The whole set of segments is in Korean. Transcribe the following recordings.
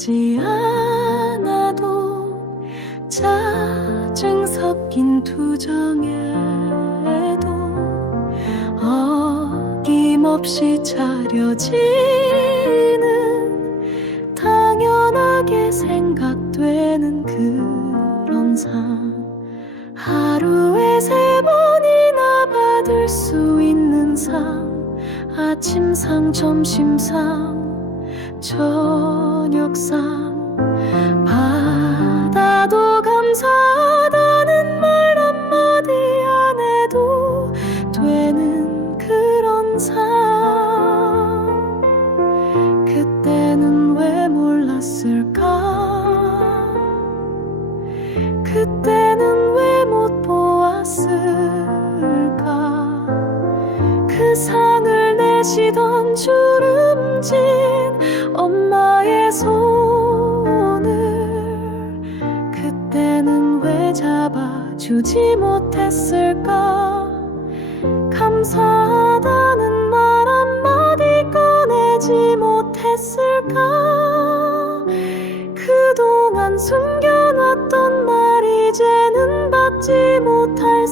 하지 않아도 짜증 섞인 투정에도 어김없이 차려지는 당연하게 생각되는 그런 삶. 하루에 세 번이나 받을 수 있는 삶. 아침상 점심상 저녁상 받아도 감사하다는 말 한마디 안 해도 되는 그런 상 그때는 왜 몰랐을까? 그때는 왜 못 보았을까? 그 상을 내시던 주름 진 엄마의 손을 그때는 왜 잡아주지 못했을까? 감사하다는 말 한마디 꺼내지 못했을까? 그동안 숨겨놨던 말 이제는 받지 못할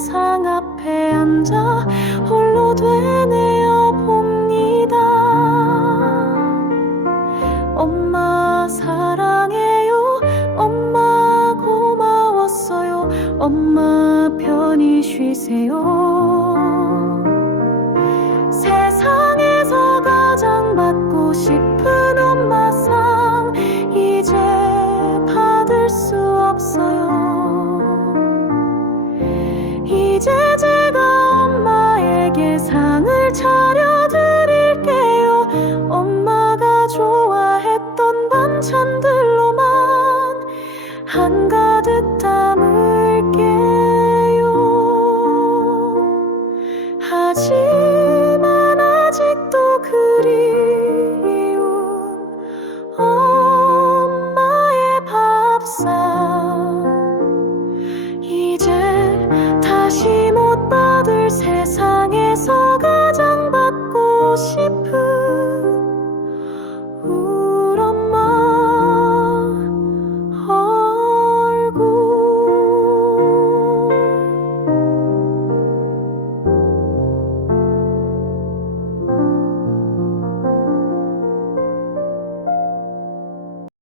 엄마 편히 쉬세요 이제 다시 못 받을 세상에서 가장 받고 싶어